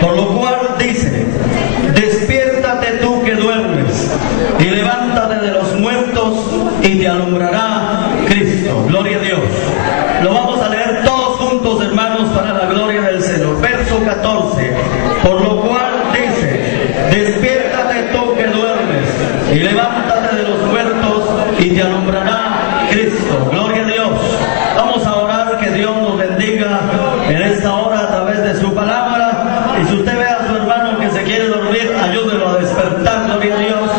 Por lo cual dice: despiértate tú que duermes, y levántate de los muertos, y te alumbrará Cristo. Gloria a Dios. Lo vamos a leer todos juntos, hermanos, para la gloria del Señor. Verso 14. Por lo cual dice: despiértate tú que duermes, y levántate de los muertos, y te alumbrará Cristo. Gloria a Dios. Vamos a orar que Dios nos bendiga en esta hora a través de su palabra. Y si usted ve a su hermano que se quiere dormir, ayúdelo a despertar, gloria a Dios,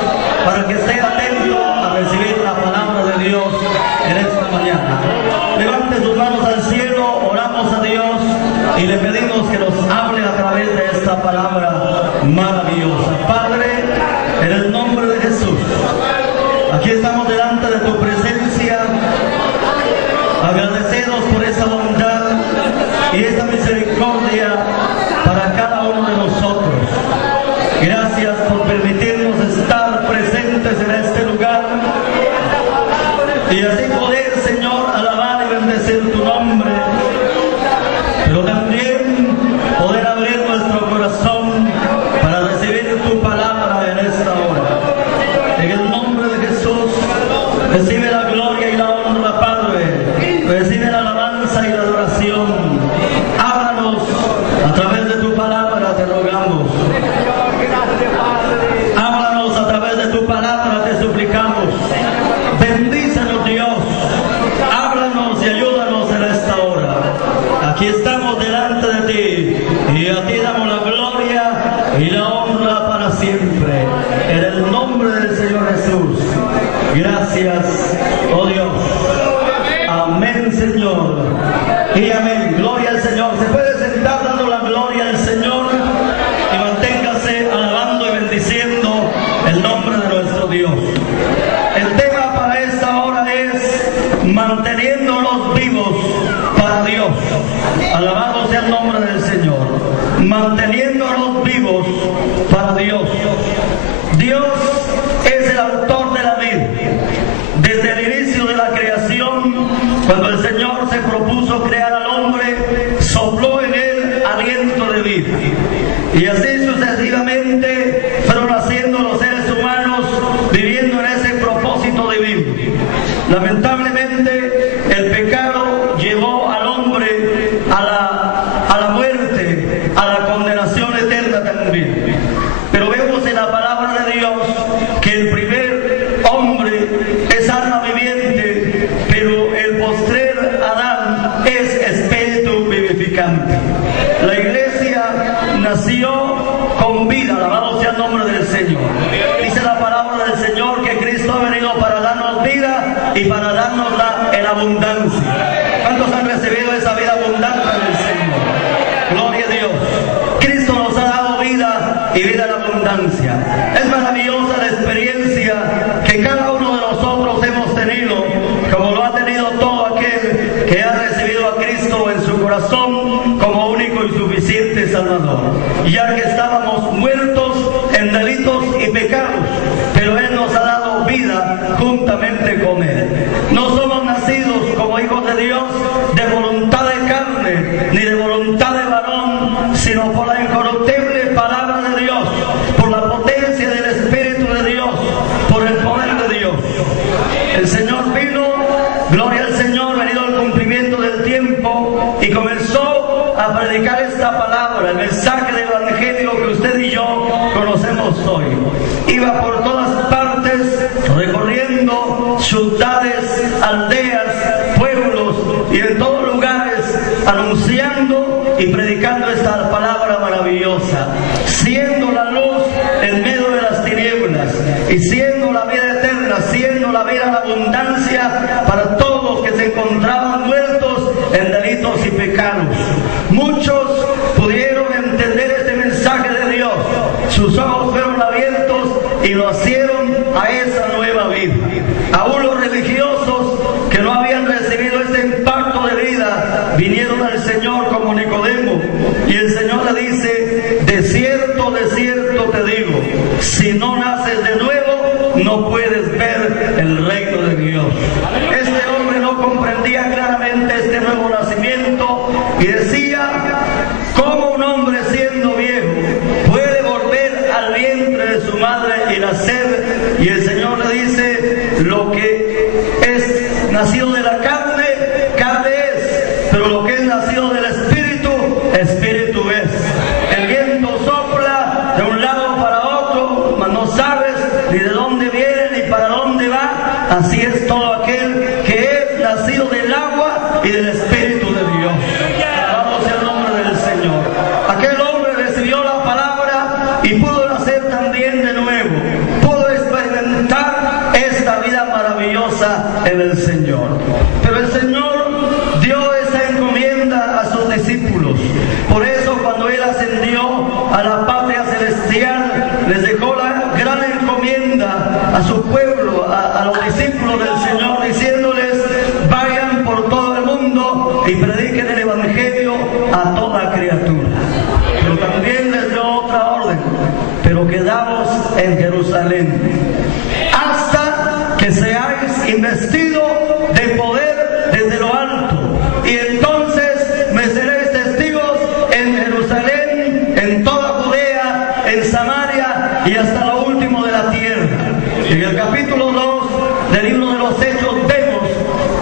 para que esté atento a recibir la palabra de Dios en esta mañana. Levante sus manos al cielo, oramos a Dios y le pedimos que nos hable a través de esta palabra maravillosa. Padre, en el nombre de Jesús, aquí estamos delante de tu presencia, agradecidos por esa bondad y esa misericordia para cada uno de nosotros. Gracias por permitirnos estar presentes en este lugar y así poder, Señor, alabar y bendecir tu nombre, pero también poder abrir nuestro corazón para recibir tu palabra en esta hora. En el nombre de Jesús, recibe la gloria y la honra, Padre. Recibe la alabanza y la adoración. Háblanos a través de tu palabra, te rogamos. Háblanos a través de tu palabra, te suplicamos. Bendícenos, Dios. Háblanos y ayúdanos en esta hora. Aquí estamos delante de ti y a ti damos la gloria y la honra para siempre. En el nombre del Señor Jesús. Gracias, oh Dios. Amén, Señor. Y amén. Gloria al Señor. Se puede sentar dando la gloria al Señor y manténgase alabando y bendiciendo el nombre de nuestro Dios. El tema para esta hora es manteniéndonos vivos para Dios. Alabado sea el nombre del Señor. Manteniéndonos vivos para Dios. Dios es el autor de la vida. Desde el inicio de la creación, cuando el Señor se propuso crear al hombre, sopló en él aliento de vida. Y así sucesivamente fueron naciendo los seres humanos viviendo en ese propósito divino. Lamentablemente, el pecado llevó al hombre a la muerte, a la condenación eterna también. Pero vemos en la palabra de Dios que el primer hombre es alma viviente, pero el postrer Adán es espíritu vivificante. La iglesia nació con vida, alabado sea el nombre del Señor. Dice la palabra del Señor que Cristo ha venido para darnos vida y para darnosla en abundancia. ¿Cuántos han recibido esa vida abundante del Señor? Gloria a Dios. Cristo nos ha dado vida y vida en abundancia. Es maravillosa la experiencia que cada uno de nosotros hemos tenido, como lo ha tenido todo aquel que ha recibido a Cristo en su corazón como único y suficiente Salvador. Ya que estábamos muertos en delitos y pecados, pero Él nos ha dado vida juntamente con Él. No somos nacidos como hijos de Dios de voluntad de carne, ni de voluntad de varón, sino por la incorruptible palabra de Dios, por la potencia del Espíritu de Dios, por el poder de Dios. El Señor vino, gloria al Señor, venido al cumplimiento del tiempo, y comenzó a predicar esta palabra, el mensaje del Evangelio que usted y yo conocemos hoy. Iba por todas partes, recorriendo ciudades, aldeas, pueblos y en todos lugares, anunciando y predicando esta palabra maravillosa, siendo la luz en medio de las tinieblas y siendo la vida eterna, siendo la vida en abundancia para todos los que se encontraban muertos en delitos y pecados. Muchos pudieron entender este mensaje de Dios, sus ojos fueron abiertos y lo hicieron a esa nueva vida. Aún los religiosos que no habían recibido este impacto de vida vinieron al Señor como Nicodemo, y el Señor le dice: de cierto a la patria celestial, les dejó la gran encomienda a su pueblo, a los discípulos del Señor, diciéndoles: vayan por todo el mundo y prediquen el Evangelio a toda criatura. Pero también les dio otra orden: pero quedaos en Jerusalén hasta que seáis investidos de poder desde lo alto, y entonces me seréis testigos en Jerusalén, en toda Judea, en Samaria y hasta lo último de la tierra. En el capítulo 2 del libro de los Hechos vemos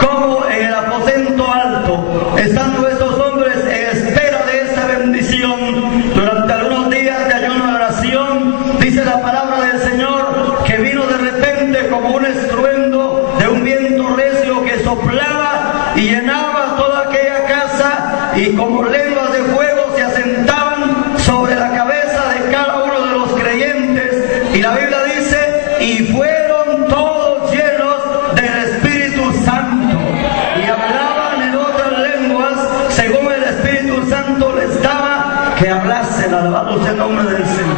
cómo en el aposento alto, estando estos hombres en espera de esta bendición, durante algunos días de ayuno y oración, dice la palabra del Señor que vino de repente como un estruendo de un viento recio que soplaba y llenaba toda aquella casa, y como lenguas de fuego se asentaban sobre la cabeza de cada uno de los creyentes. Y la Biblia dice: y fueron todos llenos del Espíritu Santo, y hablaban en otras lenguas según el Espíritu Santo les daba que hablasen. Alabado sea el nombre del Señor.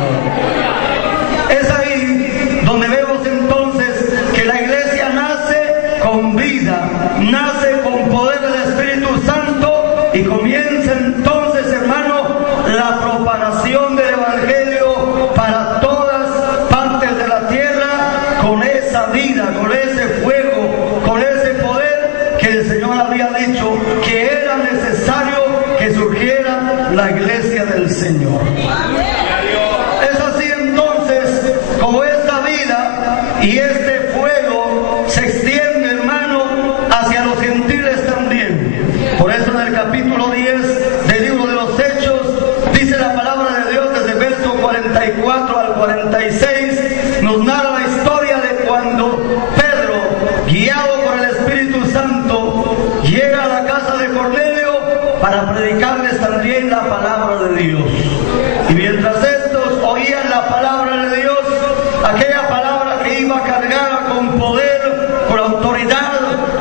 Es ahí donde vemos entonces que la iglesia nace con vida, nace con poder del Espíritu Santo, y comienza entonces, hermano, la propagación del Evangelio para todas partes de la tierra, con esa vida, con ese fuego, con ese poder que el Señor había dicho que era necesario que surgiera la iglesia del Señor. Es así entonces como esta vida y este fuego se extiende, hermano, hacia los gentiles también. Por eso en el capítulo 10 del libro de los Hechos dice la palabra de Dios, desde el verso 44 al 46, nos narra la historia de cuando Pedro, guiado por el Espíritu Santo, llega a la casa de Cornelio para predicarles también la palabra de Dios. Y mientras estos oían la palabra de Dios, aquella palabra que iba cargada con poder, con autoridad,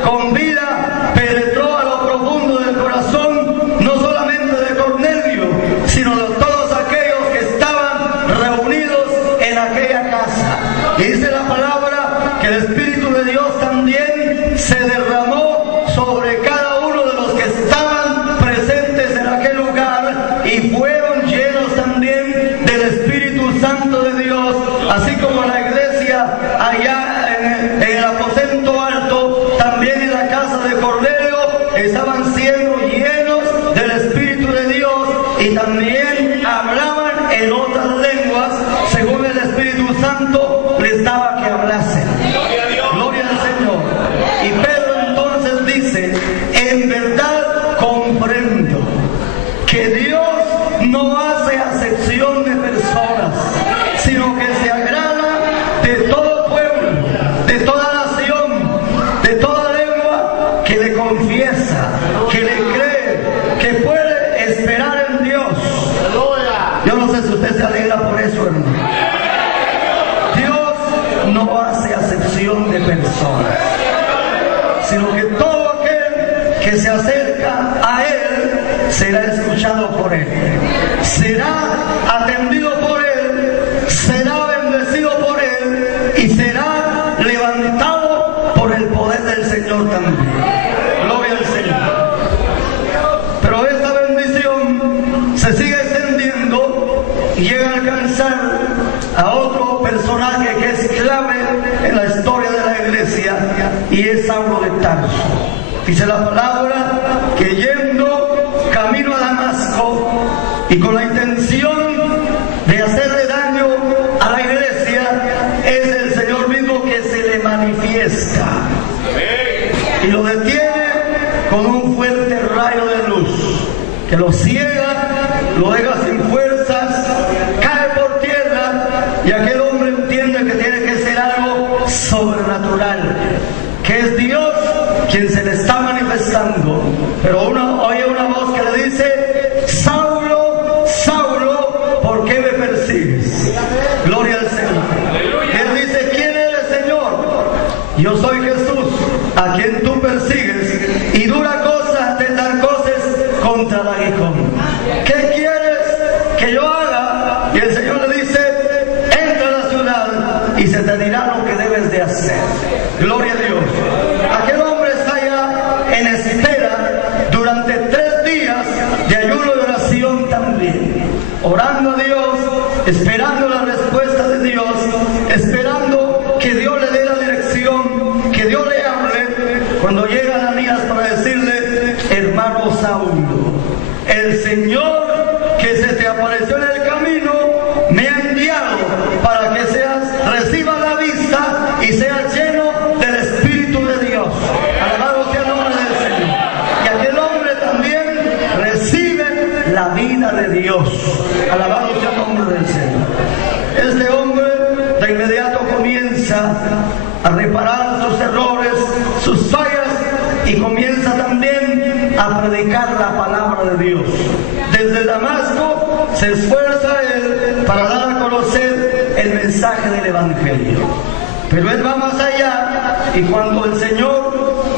con vida, penetró a lo profundo del corazón, no solamente de Cornelio, sino de todos aquellos que estaban reunidos en aquella casa. Y dice la palabra que el Espíritu de Dios también se derramó sobre cada uno de los que estaban presentes en aquel lugar, y fueron llenos también del Espíritu Santo de Dios, así como la iglesia allá en el aposento alto, también en la casa de Cornelio, estaban siendo llenos del Espíritu de Dios, y también hablaban en otras lenguas según el Espíritu Santo les daba que hablasen. Gloria al Señor. Y Pedro entonces dice: en verdad comprendo que Dios no hace acepción de personas, sino que se agrada de todo pueblo, de toda nación, de toda lengua, que le confiesa, que le cree, que puede esperar en Dios. Yo no sé si usted se alegra por eso, hermano. Dios no hace acepción de personas, sino que todo aquel que se acerca a Él será escuchado por Él, será atendido por Él, será bendecido por Él, y será levantado por el poder del Señor también. Gloria al Señor. Pero esta bendición se sigue extendiendo y llega a alcanzar a otro personaje que es clave en la historia de la iglesia, y es Saulo de Tarso. Dice la palabra que yendo camino a Damasco, y con la intención de hacerle daño a la iglesia, es el Señor mismo que se le manifiesta y lo detiene con un fuerte rayo de luz que lo ciega, lo deja sin fuerzas, cae por tierra, y aquel hombre entiende que tiene que ser algo sobrenatural, que es Dios quien se le está manifestando. Pero uno oye una voz que le dice: Saulo, Saulo, ¿por qué me persigues? Gloria al Señor. Él dice: ¿quién eres, Señor? Yo soy Jesús, a quien tú persigues, y dura cosa te dar cosas contra el aguijón. ¿Qué quieres que yo haga? y el Señor le dice, entra a la ciudad y se te dirá lo que debes de hacer. Gloria a Dios. Aquel hombre está ya en espera durante 3 días de ayuno y oración también, orando a Dios, esperando la respuesta de Dios, esperando que Dios le dé la dirección, que Dios le hable. Cuando llega Ananías para decirle, hermano Saulo, el Señor que se te apareció en el camino me ha enviado para que recibas la vista y seas lleno del Espíritu de Dios. Alabado sea el nombre del Señor. Y aquel hombre también recibe la vida de Dios. Alabado sea el nombre del Señor. Este hombre de inmediato comienza a reparar sus errores, sus fallas, y comienza también a predicar la palabra de Dios. Desde Damasco se esfuerza él para dar a conocer el mensaje del Evangelio. Pero él va más allá, y cuando el Señor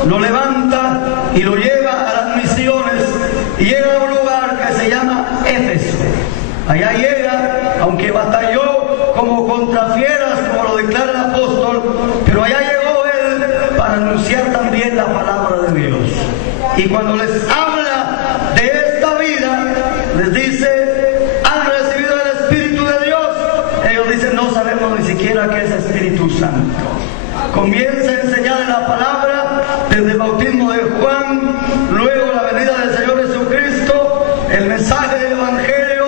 lo levanta y lo lleva a las misiones, y llega a un lugar que se llama Éfeso. Allá llega, aunque batalló como contra fieras, como lo declara el apóstol, pero allá llegó él para anunciar también la palabra de Dios. Y cuando les habla de esta vida, les dice, ¿han recibido el Espíritu de Dios? Ellos dicen, no sabemos ni siquiera qué es Espíritu Santo. Comienza a enseñar la palabra desde el bautismo de Juan, luego la venida del Señor Jesucristo, el mensaje del Evangelio,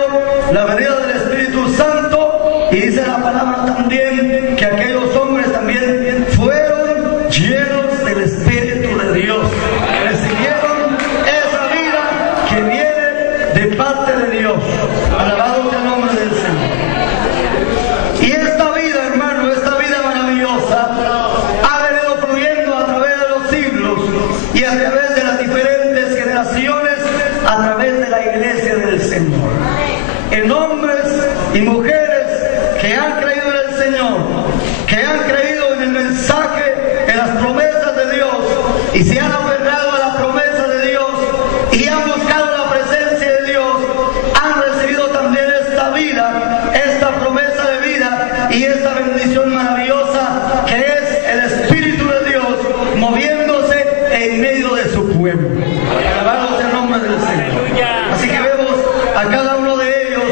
la venida del Espíritu Santo, y dice la palabra también que aquellos hombres también fueron llenos del Espíritu de Dios, recibieron esa vida que viene de parte de Dios. Alabado sea el nombre del Señor. Y esta vida, hermano, esta vida maravillosa ha venido fluyendo a través de los siglos y a través de las diferentes generaciones, a través de la iglesia del Señor, en hombres y mujeres que han creído en el Señor, que han creído en el mensaje, en las promesas de Dios, y se han aferrado a la promesa de Dios y han buscado la presencia de Dios, han recibido también esta vida, esta promesa de vida y esta bendición maravillosa que es el Espíritu de Dios moviéndose en medio de su pueblo. Alabado sea el nombre del Señor. Así que vemos a cada uno de ellos,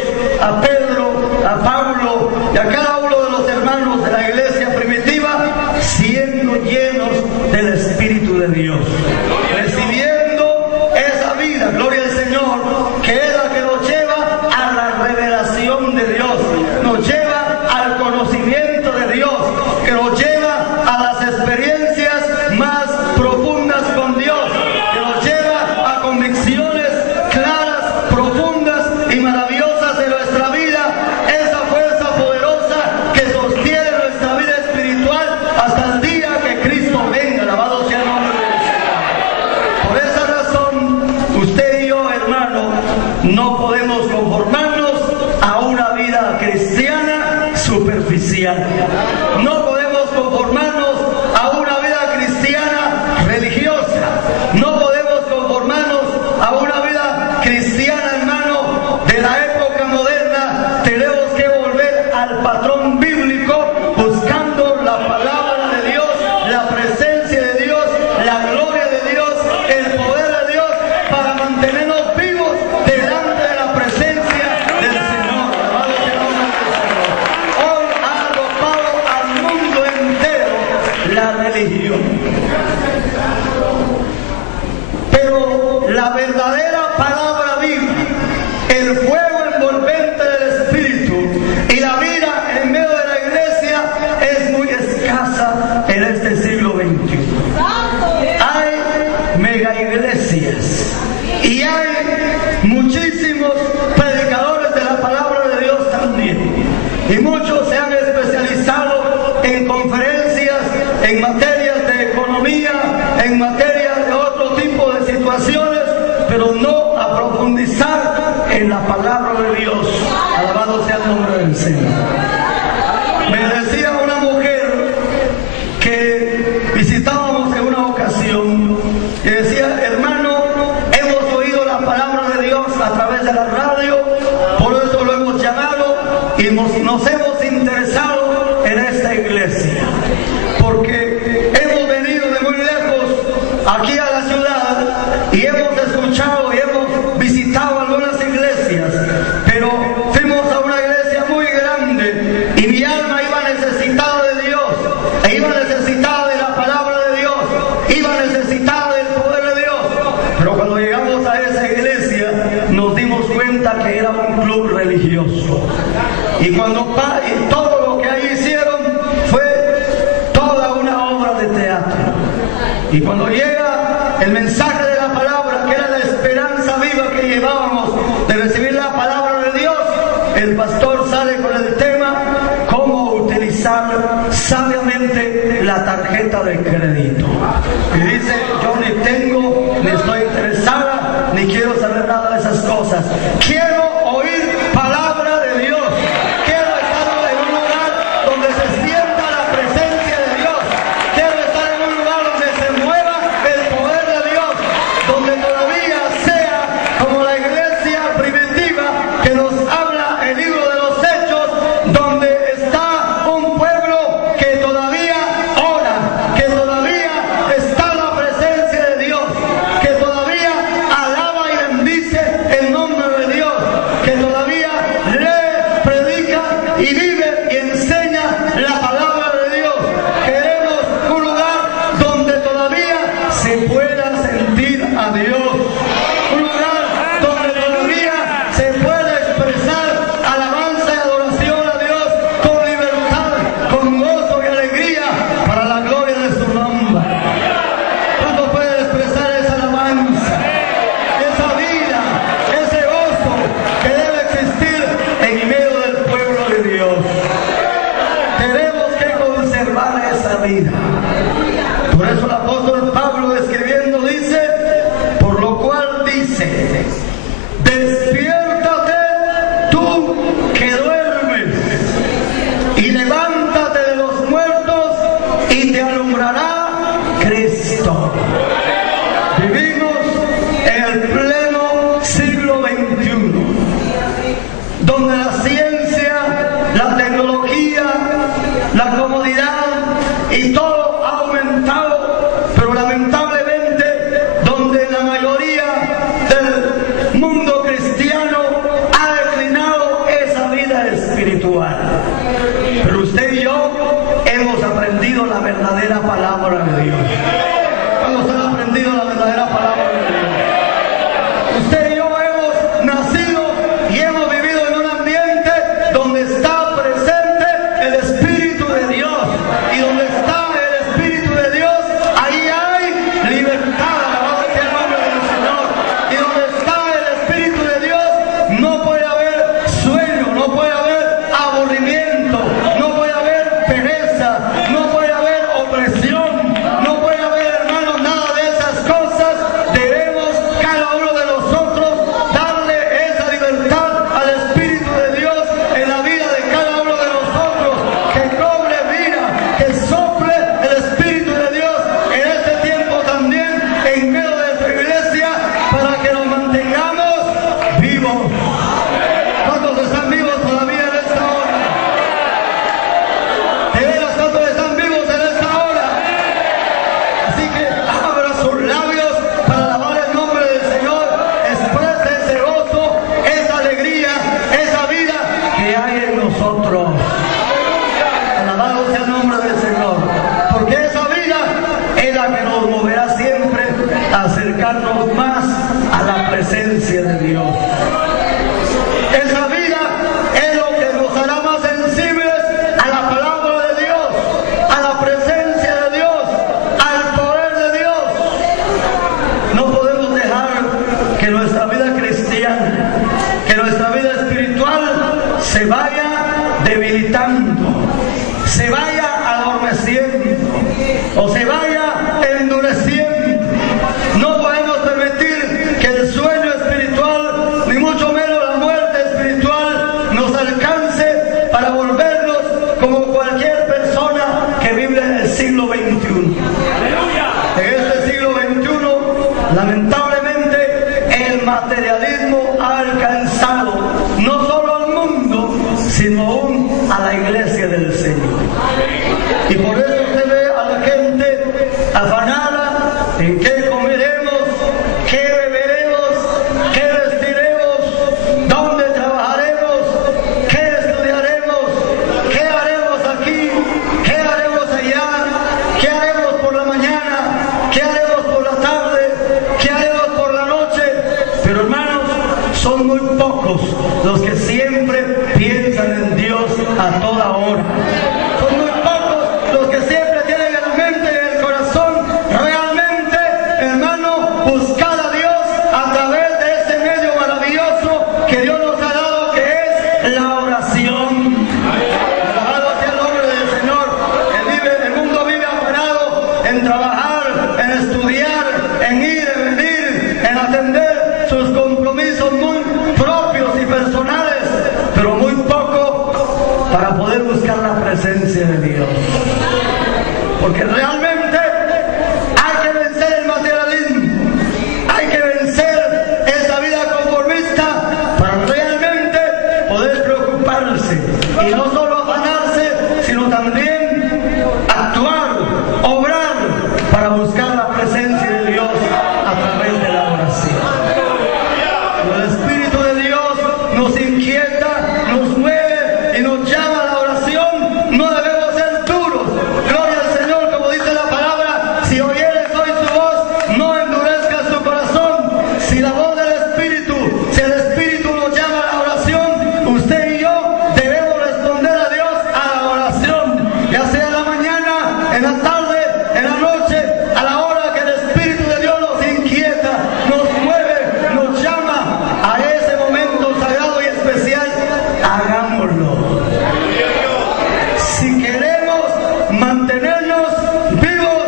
a Pedro, a Pablo y a cada uno de los hermanos de la iglesia primitiva, siendo llenos del Espíritu de Dios, recibiendo esa vida, gloria al Señor, que es la que nos lleva a la revelación de Dios, nos lleva al conocimiento de Dios, que nos lleva a las experiencias más profundas con Dios, que nos lleva a convicciones claras, profundas y maravillosas de nuestra vida, esa fuerza poderosa que sostiene nuestra vida espiritual hasta el día que Cristo venga. Alabado sea el nombre del Señor. Por esa razón, usted y yo, hermano, no podemos conformarnos a una vida cristiana superficial. No podemos conformarnos a una vida cristiana religiosa. No podemos conformarnos a una vida cristiana, hermano, de la época moderna. Tenemos que volver al patrón bíblico, buscando la palabra de Dios, la presencia de Dios, la gloria de Dios, el poder de Dios, para mantenernos vivos delante de la presencia del Señor. Alabado sea el nombre del Señor. Hoy ha arropado al mundo entero la religión. Pero la verdadera palabra viva, el fuego envolvente del Espíritu y la vida en medio de la iglesia es muy escasa en este siglo XXI. Hay mega iglesias y hay muchísimos predicadores de la palabra de Dios también, y muchos se han especializado en conferencias, en materias de economía, en materias de otro tipo de situaciones, pero no a profundizar en la palabra de Dios. Alabado sea el nombre del Señor. Me decía una mujer que visitábamos en una ocasión, y decía, hermano, hemos oído la palabra de Dios a través de la radio, por eso lo hemos llamado y nos hemos interesado en esta iglesia, porque hemos venido de muy lejos aquí a la ciudad y hemos escuchado y hemos visitado algunas iglesias, pero fuimos a una iglesia muy grande y mi alma iba necesitada de Dios, e iba necesitada de la palabra de Dios, iba necesitada del poder de Dios. Pero cuando llegamos a esa iglesia nos dimos cuenta que era un club religioso, y todo lo que ahí hicieron fue toda una obra de teatro. Y cuando llega el mensaje de la palabra, que era la esperanza viva que llevábamos de recibir la palabra de Dios, el pastor sale con el tema: cómo utilizar sabiamente la tarjeta de crédito. Y dice: yo ni tengo, ni estoy interesada, ni quiero saber nada de esas cosas. Quiero oír palabra de Dios. Quiero estar en un lugar donde se sienta la presencia de Dios. Quiero estar en un lugar donde se mueva el poder de Dios, donde todavía sea como la iglesia primitiva que nos habla el libro de los Hechos, donde está un pueblo que todavía ora, que todavía está la presencia de Dios, que todavía alaba y bendice el nombre de Dios, que todavía lee, predica y vive y enseña la palabra de Dios. Queremos un lugar donde todavía se pueda sentir a Dios, un lugar donde todavía se pueda expresar alabanza y adoración a Dios con libertad, con gozo y alegría para la gloria de su nombre. ¿Cuándo puede expresar esa alabanza, esa vida, ese gozo que debe existir en medio del pueblo de Dios? Tenemos que conservar esa vida. Por eso el apóstol Pablo, escribiendo, dice: por lo cual dice, despiértate tú que duermes, y levántate de los muertos, y te alumbrará Cristo. Vivimos en el pleno siglo XXI, donde la ciencia, la tecnología, la comodidad y todo ha aumentado, pero lamentablemente donde la mayoría del mundo cristiano ha declinado esa vida espiritual. Pero usted y yo hemos aprendido la verdadera palabra de Dios. ¿Cuándo usted ha aprendido la verdadera palabra de Dios? Usted y yo hemos nacido y hemos vivido en un ambiente donde está presente el Espíritu de Dios, y donde está el Espíritu de Dios, ahí hay libertad, alabado sea el nombre del Señor. Y donde está el Espíritu de Dios no puede haber sueño, no puede haber aburrimiento, no puede haber pereza, no puede haber opresión, no puede haber, hermanos, nada de esas cosas. Debemos cada uno de nosotros darle esa libertad al Espíritu de Dios en la vida de cada uno de nosotros, que cobre vida, que sople el Espíritu de Dios en este tiempo también en medio de su iglesia, para que nos mantengamos vivos. ¿Cuántos están vivos todavía en esta hora? ¿De veras cuántos están vivos en esta hora? Así que abra sus labios para alabar el nombre del Señor, exprese ese gozo, esa alegría, esa vida que hay en nosotros. Alabado sea el nombre del Señor, porque esa vida es la que nos moverá siempre a acercarnos más a la presencia de Dios. Esa vida es lo que nos hará más sensibles a la palabra de Dios, a la presencia de Dios, al poder de Dios. No podemos dejar que nuestra vida cristiana, que nuestra vida espiritual se vaya debilitando, se vaya adormeciendo o se vaya endureciendo. No podemos permitir que el sueño espiritual, ni mucho menos la muerte espiritual, nos alcance para volvernos como cualquier persona que vive en el siglo XXI. En este siglo XXI, lamentablemente, el materialismo ha alcanzado no solo al mundo, sino aún a la iglesia del Señor. Y por eso usted ve a la gente afanada en qué comeremos, qué beberemos, qué vestiremos, dónde trabajaremos, qué estudiaremos, qué haremos aquí, qué haremos allá, qué haremos por la mañana, qué haremos por la tarde, qué haremos por la noche. Pero hermanos, son muy pocos los que siempre piensan en Dios a toda hora. Son muy pocos los que siempre tienen en la mente y en el corazón realmente, hermano, buscar a Dios a través de ese medio maravilloso que Dios nos ha dado, que es la oración. Alabado sea el nombre del Señor. El mundo vive afanado en trabajar, en estudiar, en ir, en venir, en atender sus compromisos muy propios y personales, pero muy poco para poder buscar la presencia de Dios. Porque realmente hay que vencer el materialismo, hay que vencer esa vida conformista para realmente poder preocuparse y no solo afanarse, sino también actuar, obrar para buscar la presencia de Dios a través de la oración. El Espíritu de Dios nos inquieta, nos mueve y nos llama a la oración. No debemos ser duros. Gloria al Señor, como dice la palabra: si oyeres hoy su voz, no endurezcas tu corazón. Si la voz del Espíritu, si el Espíritu nos llama a la oración, usted y yo debemos responder a Dios a la oración, ya sea en la mañana, en la tarde, en la noche, a la hora que el Espíritu de Dios nos inquieta, nos mueve, nos llama a ese momento sagrado y especial. Hagámoslo. Si queremos mantenernos vivos,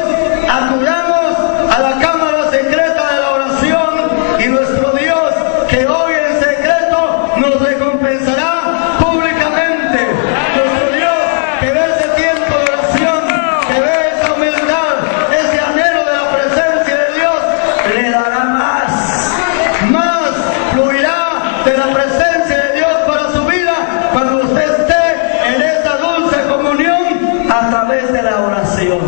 acudamos a la cámara secreta de la oración, y nuestro Dios, que hoy en secreto nos recompensará públicamente. Nuestro Dios, que ve ese tiempo de oración, que ve esa humildad, ese anhelo de la presencia de Dios, le dará más fluirá de la presencia de Dios para su vida cuando usted esté en esa dulce comunión a través de la oración.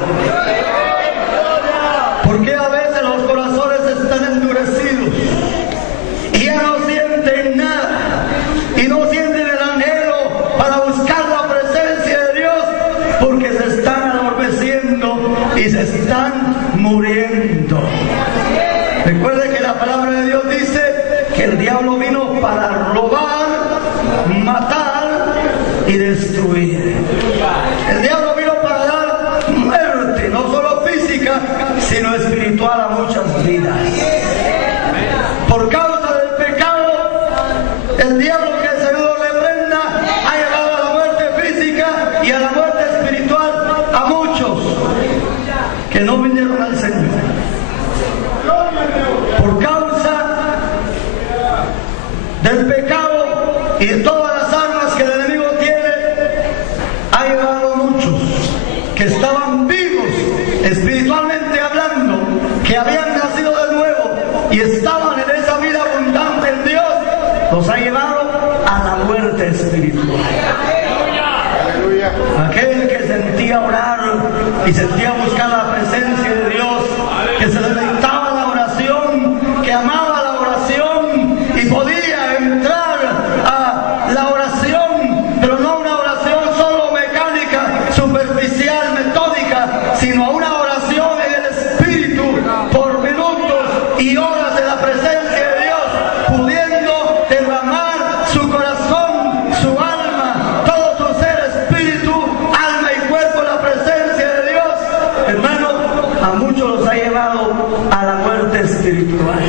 Porque a veces los corazones están endurecidos y ya no sienten nada y no sienten el anhelo para buscar la presencia de Dios, porque se están adormeciendo y se están muriendo. Recuerde que la palabra de Dios dice que el diablo vino para robar, matar y destruir. El diablo vino para dar muerte, no solo física, sino espiritual a muchas vidas. Por causa del pecado, el diablo, que el Señor le prenda, ha llevado a la muerte física y a la muerte espiritual a muchos que no vinieron al Señor. Por causa del pecado y de todas las armas que el enemigo tiene, ha llevado a muchos que estaban vivos espiritualmente hablando, que habían nacido de nuevo y estaban en esa vida abundante en Dios, los ha llevado a la muerte espiritual. Aquel que sentía orar y sentía buscar la presencia de Dios, que se deleitaba en la oración, que amaba la oración y podía entrar a la oración, pero no una oración solo mecánica, superficial, metódica, sino a una oración en el Espíritu por minutos y horas de la presencia de Dios, pudiendo derramar su corazón, su alma, todo su ser, espíritu, alma y cuerpo en la presencia de Dios. Hermano, a muchos los ha llevado a la muerte espiritual.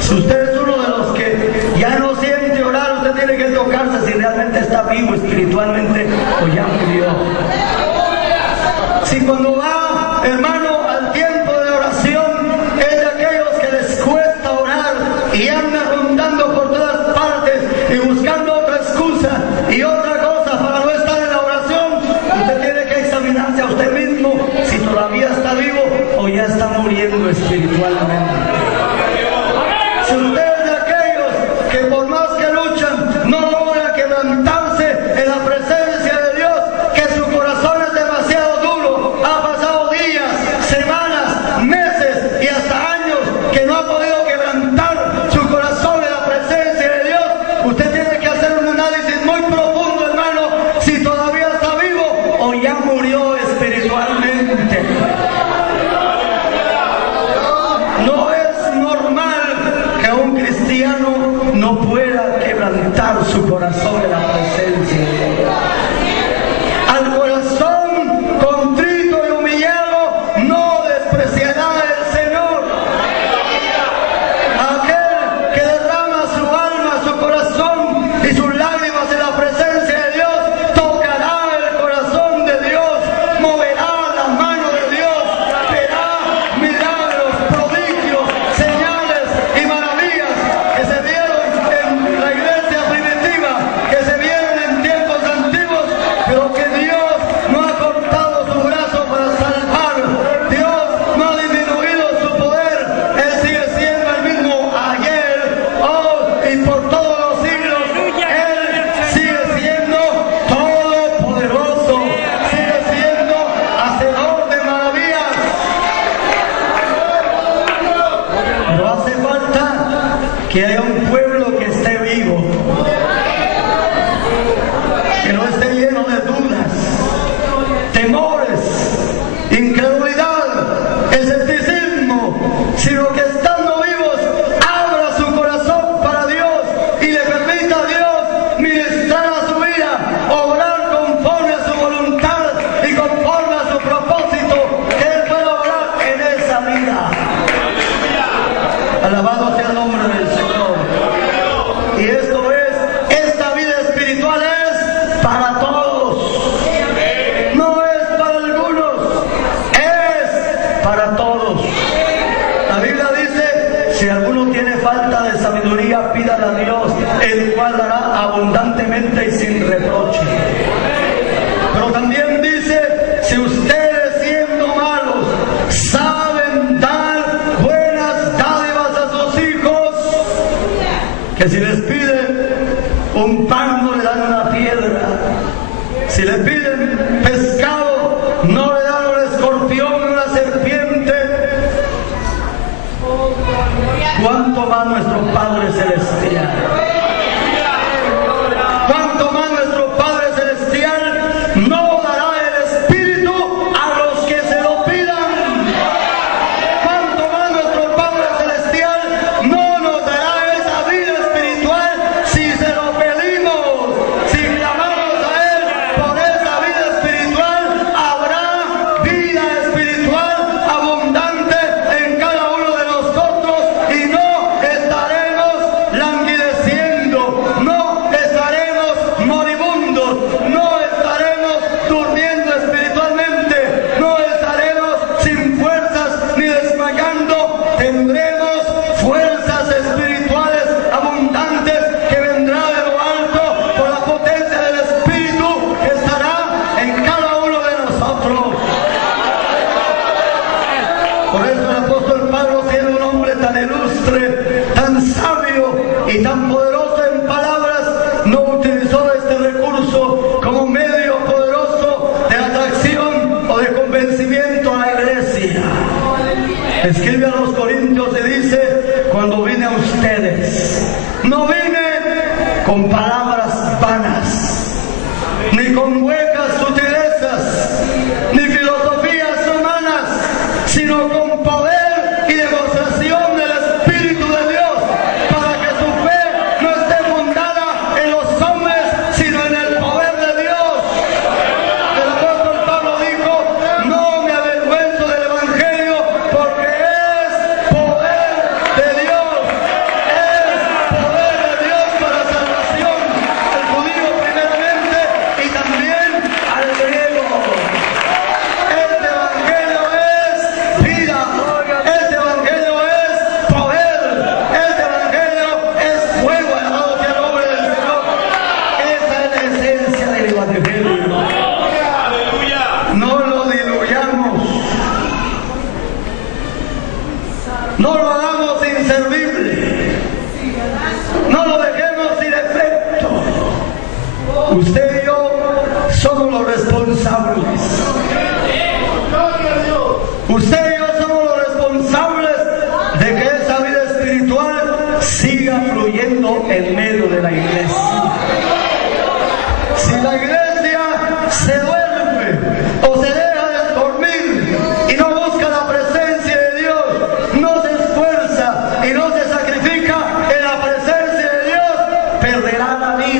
Si usted es uno de los que ya no siente orar, usted tiene que tocarse si realmente está vivo espiritualmente o ya murió. Si cuando va, hermano, al tiempo de oración, es de aquellos que les cuesta orar y andan rondando por todas partes y buscando otra excusa y otra cosa para no estar en la oración, usted tiene que examinarse a usted mismo si todavía está vivo o ya está muriendo espiritualmente. Si usted es de aquellos que por más que luchan no logran quebrantar su corazón en la presencia de Dios. Al corazón contrito y humillado no despreciará el Señor. Aquel que derrama su alma, su corazón y sus lágrimas en la presencia de Dios, tocará el corazón de Dios, moverá la mano de Dios, verá milagros, prodigios, señales y maravillas que se vieron en la iglesia primitiva, que se vieron en tiempos antiguos, pero que Dios no ha cortado su brazo para salvar. Dios no ha disminuido su poder. Él sigue siendo el mismo ayer, hoy y por todos los siglos. Él sigue siendo todopoderoso, sigue siendo hacedor de maravillas. Pero hace falta que haya un pueblo que esté vivo, que no esté lleno de dudas, temores, incredulidad, escepticismo, sino que estando vivos abra su corazón para Dios y le permita a Dios ministrar a su vida, obrar conforme a su voluntad y conforme a su propósito, que Él pueda obrar en esa vida. Alabado sea el nombre del Señor. Y esto es, esta vida espiritual es para todos. No es para algunos, es para todos. La Biblia dice, si alguno tiene falta de sabiduría, pídala a Dios, el cual dará abundantemente y sin reproche. Pero también dice, si ustedes siendo malos saben dar buenas dádivas a sus hijos, que si les piden un pan no le dan una piedra, si le piden pescado no le dan un escorpión o una serpiente, ¿cuánto más nuestro Padre Celestial? ¿Cuánto más nuestro Padre Celestial no dará el Espíritu a los que se lo pidan? ¿Cuánto más nuestro Padre Celestial no nos dará esa vida espiritual si se lo pedimos? Si clamamos a Él por esa vida espiritual, habrá vida espiritual abundante en cada uno de nosotros y no estaremos languideciendo, no estaremos moribundos, no estaremos durmiendo espiritualmente, no estaremos sin fuerzas ni desmayando. Tendremos fuerzas espirituales abundantes que vendrá de lo alto por la potencia del Espíritu que estará en cada uno de nosotros. Por eso el apóstol Pablo, siendo un hombre tan ilustre, tan sabio y tan poderoso en palabras, no utilizó este recurso como medio poderoso de atracción o de convencimiento a la iglesia. Escribe a los Corintios y dice, cuando vine a ustedes, no vine con palabras vanas, ni con huecas sutilezas, ni filosofías humanas, sino con poder y demostración del Espíritu de Dios, para que su fe no esté fundada en los hombres, sino en el poder de Dios. El apóstol Pablo dijo, no me avergüenzo del Evangelio, porque es poder de Dios, es poder de Dios para salvación al judío primeramente y también al griego. Este Evangelio es vida, este Evangelio es poder, este Evangelio es fuego, alabado sea el nombre del Señor. Esa es la esencia del Evangelio. No lo diluyamos, no lo hagamos inservible, no lo dejemos sin efecto. Usted y yo somos los responsables. Usted y yo somos los responsables de que esa vida espiritual siga fluyendo en medio de la iglesia. Si la iglesia se duerme o se deja de dormir y no busca la presencia de Dios, no se esfuerza y no se sacrifica en la presencia de Dios, perderá la vida.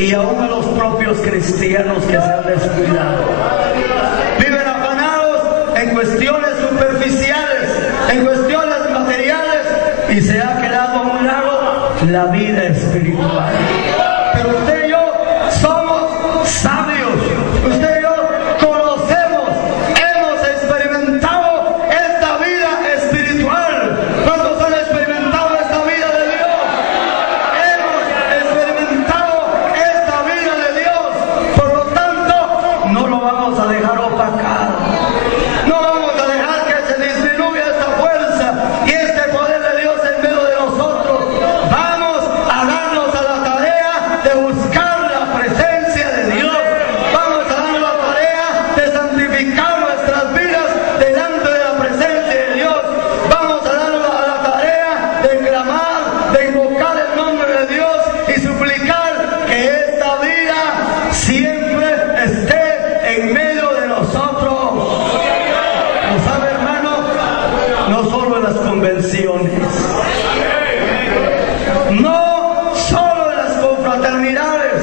y aún a los propios cristianos que se han descuidado. Viven afanados en cuestiones superficiales, en cuestiones materiales, y se ha quedado a un lado la vida espiritual. Pero usted y yo somos sabios, usted y yo conocemos, hemos experimentado esta vida espiritual. ¿Cuántos han experimentado esta vida de Dios? Hemos experimentado esta vida de Dios, por lo tanto no lo vamos a dejar opacar, no vamos a dejar que se disminuya esta fuerza y este poder de Dios en medio de nosotros. Vamos a darnos a la tarea de buscar la presencia de Dios, vamos a darnos la tarea de santificar nuestras vidas delante de la presencia de Dios, vamos a darnos a la tarea de clamar, de invocar el nombre de Dios y suplicar que esta vida siempre esté en medio de nosotros. ¿No sabe, hermano? No solo en las convenciones, no solo en las confraternidades,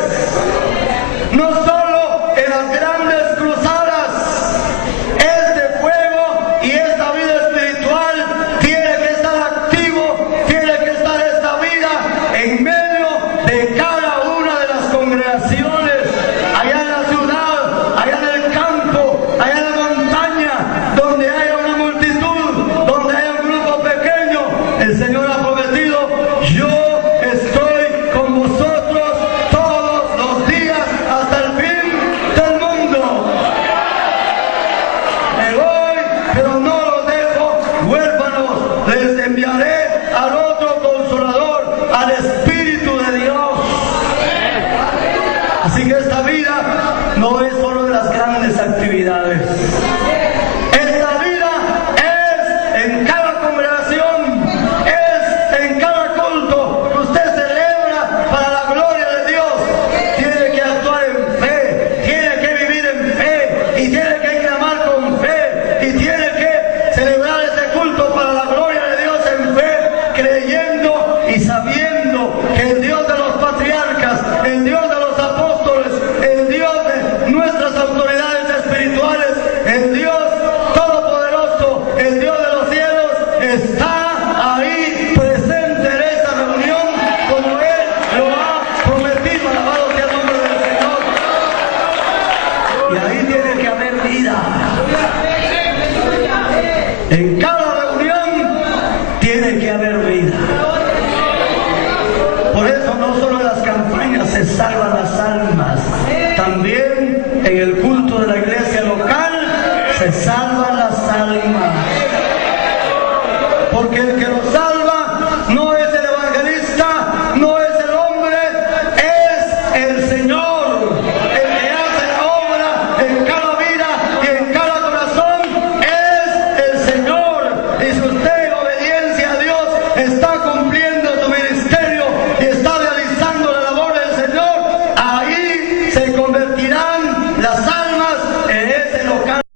no solo en las grandes cruzadas. Este fuego y esta vida espiritual tiene que estar activo, tiene que estar esta vida en medio de cada una de las congregaciones, allá en la ciudad, allá en el campo, allá en la montaña, donde haya una multitud, donde haya un grupo pequeño. El Señor ha prometido: yo estoy con vosotros todos los días hasta el fin del mundo. Me voy, pero no los dejo huérfanos, les enviaré al otro Consolador, al Espíritu de Dios. Así que esta vida no es solo de las grandes actividades. Esta vida es en cada congregación, es en cada culto que usted celebra para la gloria de Dios. Tiene que actuar en fe, tiene que vivir en fe, y tiene que clamar con fe, y tiene que celebrar ese culto para la gloria de Dios en fe, creyendo y sabiendo que el Dios de los patriarcas, el Dios de los apóstoles, el Dios de nuestras autoridades espirituales, el Dios todopoderoso, el Dios de los cielos, está ahí presente en esta reunión como Él lo ha prometido. Alabado sea el nombre del Señor. Y ahí tiene que haber vida. En cada reunión tiene que haber vida. Por eso no solo en las campañas se salvan las almas, también en el culto de la iglesia local se salvan las almas. Porque el que nos salva no es el evangelista, no es el hombre, es el Señor. El que hace la obra en cada vida y en cada corazón es el Señor. Y si usted en obediencia a Dios está cumpliendo su ministerio y está realizando la labor del Señor, ahí se